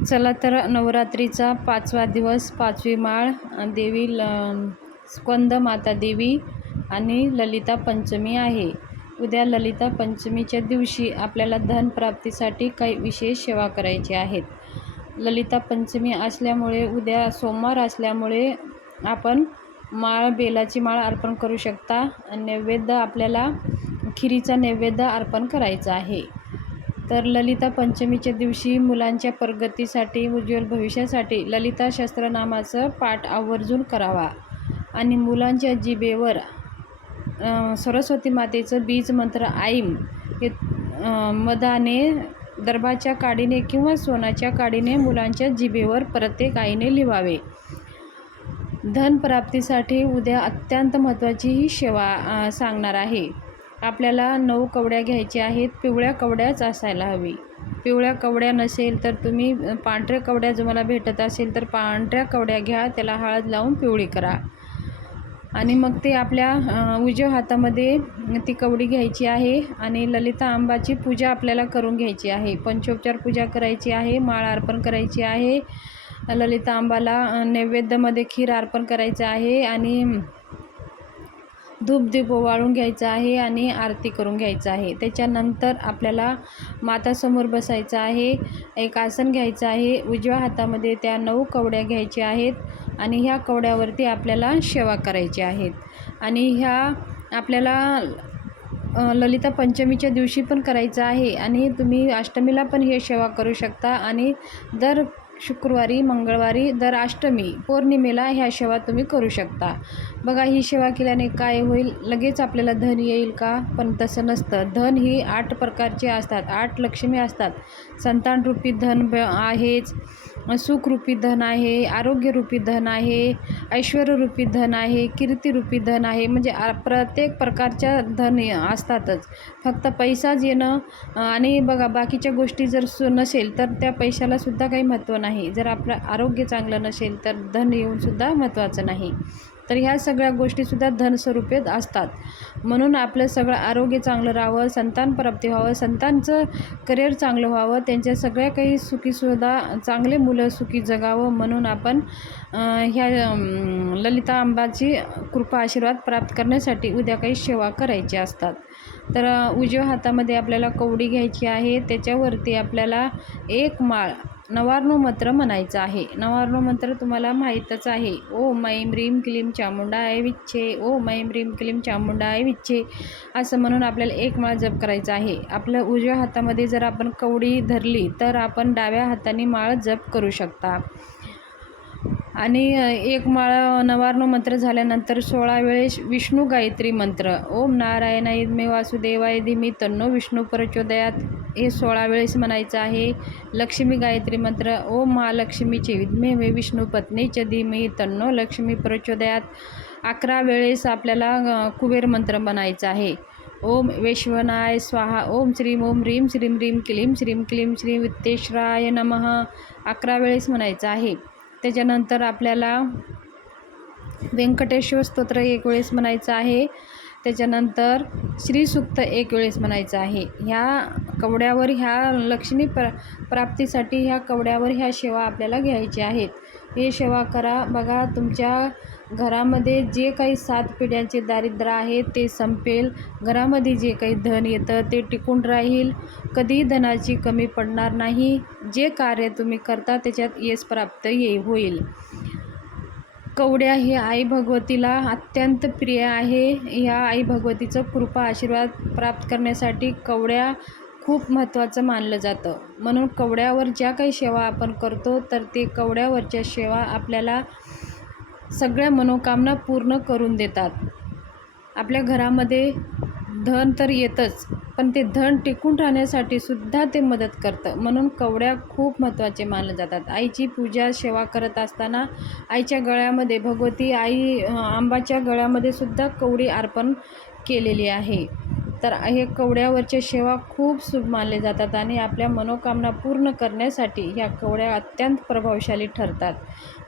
चला तर नवरात्रीचा 5वा दिवस, 5वी माळ, देवी स्कंद माता देवी आणि ललिता पंचमी आहे. उद्या ललिता पंचमीच्या दिवशी आपल्याला धनप्राप्तीसाठी काही विशेष सेवा करायची आहेत. ललिता पंचमी असल्यामुळे उद्या सोमवार असल्यामुळे आपण बेलाची माळ अर्पण करू शकता. नैवेद्य आपल्याला खिरीचा नैवेद्य अर्पण करायचा आहे. तर ललिता पंचमीच्या दिवशी मुलांच्या प्रगतीसाठी, उज्ज्वल भविष्यासाठी ललिता सहस्त्रनामाचं पाठ आवर्जून करावा आणि मुलांच्या जिभेवर सरस्वती मातेचं बीज मंत्र ऐम हे मधाने, दर्भाच्या काडीने किंवा सोन्याच्या काडीने मुलांच्या जिभेवर प्रत्येक आईने लिहावे. धनप्राप्तीसाठी उद्या अत्यंत महत्त्वाची ही सेवा सांगणार आहे. आपल्याला 9 कवड्या घ्यायच्या आहेत. पिवळ्या कवड्याच असायला हवी. पिवळ्या कवड्या नसेल तर तुम्ही पांढऱ्या कवड्या तुम्हाला भेटत असेल तर पांढऱ्या कवड्या घ्या, त्याला हळद लावून पिवळी करा आणि मग ते आपल्या उजव्या हातामध्ये ती कवडी घ्यायची आहे आणि ललिता अंबाची पूजा आपल्याला करून घ्यायची आहे. पंचोपचार पूजा करायची आहे, माळ अर्पण करायची आहे, ललिता अंबाला नैवेद्यामध्ये खीर अर्पण करायचं आहे आणि धूप दीप ओवाळून घ्यायचं आहे आणि आरती करून घ्यायचं आहे. त्याच्यानंतर आपल्याला मातासमोर बसायचं आहे. एक आसन घ्यायचं आहे. उजव्या हातामध्ये त्या 9 कवड्या घ्यायच्या आहेत आणि ह्या कवड्यावरती आपल्याला सेवा करायची आहेत आणि ह्या आपल्याला ललिता पंचमीच्या दिवशी पण करायचं आहे आणि तुम्ही अष्टमीला पण हे सेवा करू शकता आणि दर शुक्रवारी, मंगळवारी, दर अष्टमी, पौर्णिमेला ह्या सेवा तुम्ही करू शकता. बघा, ही सेवा केल्याने काय होईल? लगेच आपल्याला धन येईल का? पण तसं नसतं. धन ही 8 प्रकारचे असतात. 8 लक्ष्मी असतात. संतानरूपी धन आहेच, सुखरूपी धन आहे, आरोग्यरूपी धन आहे, ऐश्वर्यरूपी धन आहे, कीर्तिरूपी धन आहे. म्हणजे प्रत्येक प्रकारच्या धन असतातच. फक्त पैसाच येणं आणि बघा बाकीच्या गोष्टी जर नसेल तर त्या पैशालासुद्धा काही महत्त्व नाही. जर आपलं आरोग्य चांगलं नसेल तर धन येऊनसुद्धा महत्त्वाचं नाही. तर ह्या सगळ्या गोष्टीसुद्धा धनस्वरूपेच असतात. म्हणून आपलं सगळं आरोग्य चांगलं राहावं, संतानप्राप्ती व्हावं, संतांचं करिअर चांगलं व्हावं, त्यांच्या सगळ्या काही सुखीसुद्धा चांगले मुलं सुखी जगावं म्हणून आपण ह्या ललिता अंबाची कृपा आशीर्वाद प्राप्त करण्यासाठी उद्या काही सेवा करायची असतात. तर उजव्या हातामध्ये आपल्याला कवडी घ्यायची आहे. त्याच्यावरती आपल्याला एक माळ नवार्णव मंत्र म्हणायचं आहे. नवार्णव मंत्र तुम्हाला माहीतच आहे. ओम ऐं ह्रीं क्लीं चामुंडाय विच्चे, ओम ऐं ह्रीं क्लीं चामुंडाय विच्चे असं म्हणून आपल्याला एक माळ जप करायचा आहे. आपल्या उजव्या हातामध्ये जर आपण कवडी धरली तर आपण डाव्या हाताने माळ जप करू शकता आणि एक माळ नवार्णव मंत्र झाल्यानंतर 16 वेळेस विष्णू गायत्री मंत्र, ओम नारायणाय विद्महे वासुदेवाय धीमहि तन्नो विष्णू प्रचोदयात हे 16 वेळेस म्हणायचं आहे. लक्ष्मी गायत्री मंत्र, ओम महालक्ष्मीचे विद्महे विष्णुपत्नीचे धीमहि तन्नो लक्ष्मी प्रचोदयात 11 वेळेस आपल्याला कुबेर मंत्र म्हणायचा आहे. ओम वैश्वनाय स्वाहा, ओम श्रीं ओम ह्रीं श्रीं ह्रीं क्लीं श्री वित्तेश्वराय नमः 11 वेळेस म्हणायचं आहे. त्याच्यानंतर आपल्याला व्यंकटेश्वर स्तोत्र 1 वेळेस म्हणायचं आहे. त्याच्यानंतर श्रीसूक्त 1 वेळेस म्हणायचं आहे. ह्या कवड्यावर ह्या लक्ष्मी प्राप्तीसाठी ह्या कवड्यावर ह्या सेवा आपल्याला घ्यायच्या आहेत. हे सेवा करा. बघा, तुमच्या घरामध्ये जे काही 7 पिढ्यांचे दारिद्र्य आहे ते संपेल. घरामध्ये जे काही धन येतं ते टिकून राहील. कधीही धनाची कमी पडणार नाही. जे कार्य तुम्ही करता त्याच्यात यश प्राप्त होईल. कवड्या ही आई भगवतीला अत्यंत प्रिय आहे. ह्या आई भगवतीचं कृपा आशीर्वाद प्राप्त करण्यासाठी कवड्या खूप महत्त्वाचं मानलं जातं. म्हणून कवड्यावर ज्या काही सेवा आपण करतो तर ते कवड्यावरच्या सेवा आपल्याला सगळ्या मनोकामना पूर्ण करून देतात. आपल्या घरामध्ये धन तर येतच, पण ते धन टिकून राहण्यासाठी सुद्धा ते मदत करतं. म्हणून कवड्या खूप महत्त्वाचे मानले जातात. आईची पूजा सेवा करत असताना आईच्या गळ्यामध्ये, भगवती आई अंबाच्या गळ्यामध्ये सुद्धा कवडी अर्पण केलेली आहे. तर हे कवड्यावरच्या सेवा खूप शुभ मानले जातात आणि आपल्या मनोकामना पूर्ण करण्यासाठी ह्या कवड्या अत्यंत प्रभावशाली ठरतात.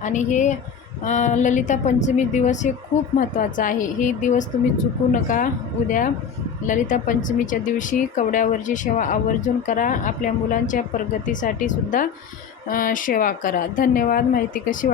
आणि हे ललिता पंचमी दिवस हे खूप महत्त्वाचा आहे. हे दिवस तुम्ही चुकू नका. उद्या ललिता पंचमीच्या दिवशी कवड्यावरची सेवा आवर्जून करा. आपल्या मुलांच्या प्रगतीसाठी सुद्धा सेवा करा. धन्यवाद. माहिती कशी वाटली